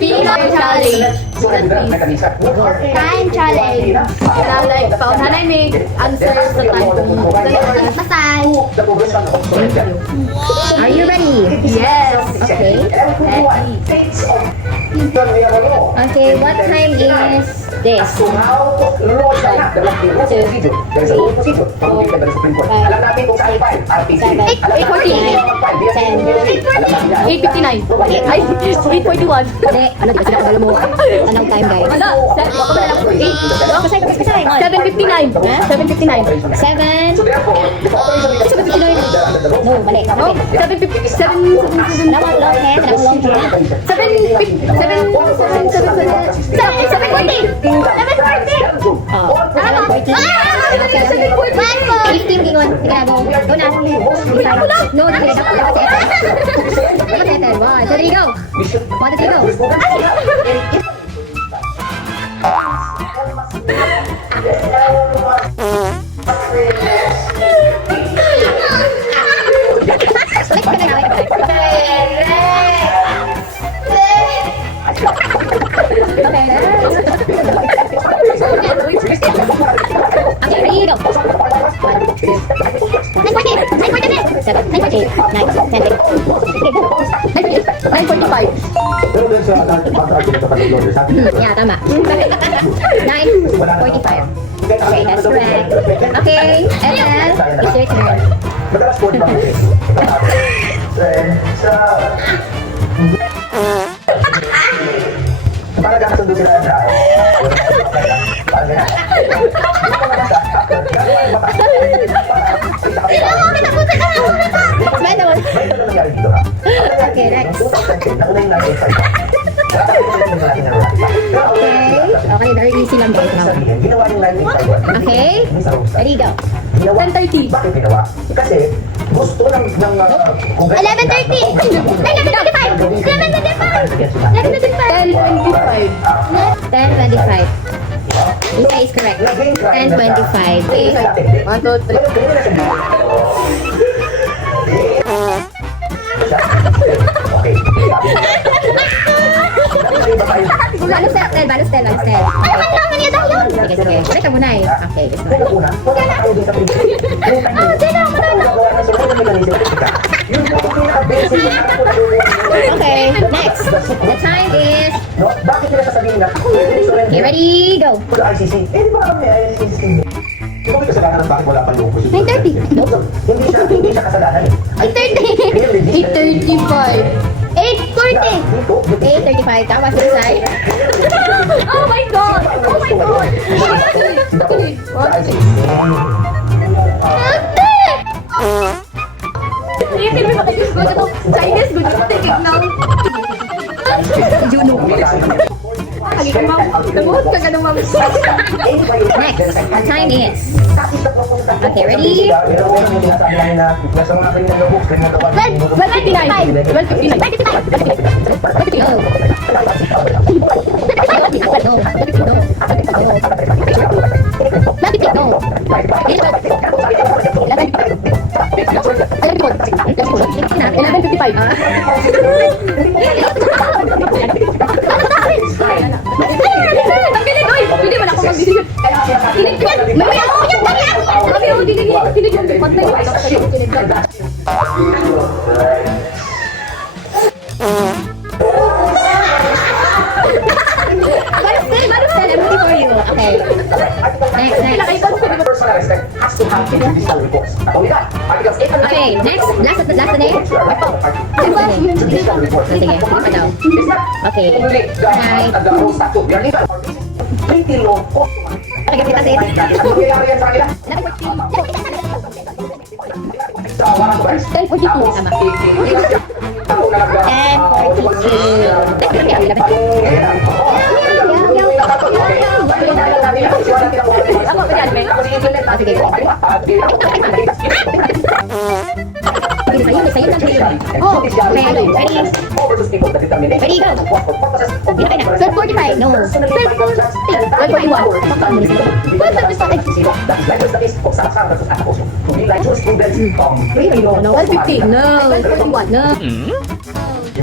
Peanut challenge. Time challenge. Like, paunahan may answer sa time kung Basahin. Are you ready? yes. Okay. Okay, what time is this? 8:59. Ay, 8:41. Hindi, ano, di ba sila mo? Anong time, guys? Ano? Baka ba na lang 8? Basahin, basahin. 7:59. 7:59. 7. 7:59. No, mali. No? 7:57. Long hand, long hand. 7:40. Oh, 7:40. Okay, okay. 15 gingon. Sige na, go. Go na. No, sige na. Dapat settle. 1, 2, 3, go. 1, 2, 3, go. Balik ka na, balik ka na. Okay, ready, go. 1, 2, 9:40. 7, 9:40. 9, 10, 11. Okay, go. 9:45. Yeah, tama. 9:45. Okay, that's correct. Okay, and then it's your turn. Madalas po ba? Para nakasundo sila ng tao. Smile naman. Okay, next. Okay, very easy lang guys. Okay, ready, go. 10:30. Bakit ginawa? Kasi gusto ng 11:30. 11:25. 10:25. Lisa is correct. 10:25. Okay. 1, 2, 3. Okay. Balos 10. Sige, sige. Balik ka muna eh. Okay, gusto mo. Okay, next. The time is... Bakit nila sasabihin na? Okay, ready, go. ICC. Eh, di ba kami ICC? Di ba may kasalanan ng bakit wala pang lungkos? 9:30. Hindi siya kasalanan eh. 8:30. 8:35. 8:40. 8:35. Tama si Sai. Oh my God! Oh my God! Iyakin mo makikis ko ito. Chinese, good at tigig ng... Juno. Lagi ka ma'am. Nabuhot ka ganun ma'am. Next, the time is... Okay, ready? 12:59. 12:59. Go. No. Hindi mo na ako mag-video. Mamaya ako yan, dali ako. Sabi ako, hindi. Pantay ko. Barusel, I'm ready for you. Okay. Next. Personal respect has to have judicial recourse. Okay, next. Last na name. Judicial recourse. Sige, sige pa daw. Okay. Right. Pretty low cost. Talaga kita sa Ano nangyayari yan sa kanila? 10:42. Tama. 10:42. Sige, sa'yo lang sa'yo. Oh, okay. Ready? Ready, go. 12:45. No. 12:50. No. 12:41. No.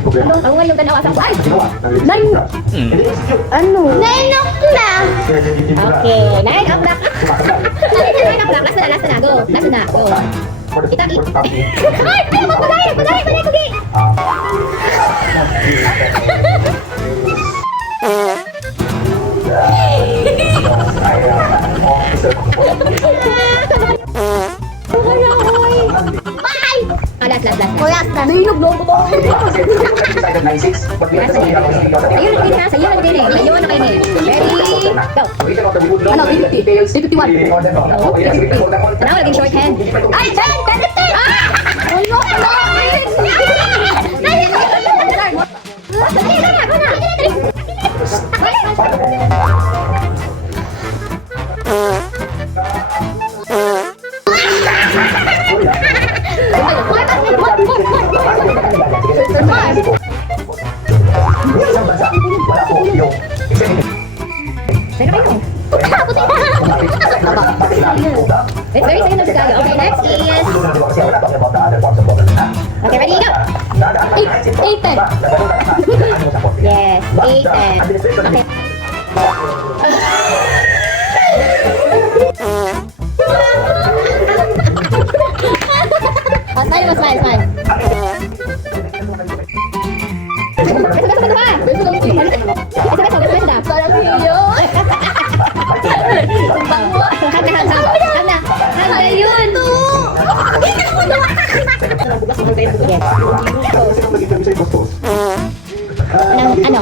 problema. Ako nga yung tanawa sa ay! Ginawa ng Lady Nine. Crush. Hindi execute. Ano? 9 o'clock. Okay, 9 o'clock. Nine o'clock. Last na, go. Last na, go. Kita, ay! Ay, magpagay! Kugi! Ah, last. Last na. Nainog, no? Decided 96, but we have to see how many people Ayun, din ha. Sa'yo, din eh. Sa'yo, ano kayo eh. Ready? Go. Ano, 350. 351. Tanaw, naging shorthand. Ay, 10! 10! Ah! Ulo! Isang bansa, wala po yung executive. Sa'yo kayo. It's very second of Chicago. Okay, next is... Okay, ready, go! 8, 10. Yes, 8 and... Okay. Smile. Beso. Sarap niyo. Handa yun! Ano?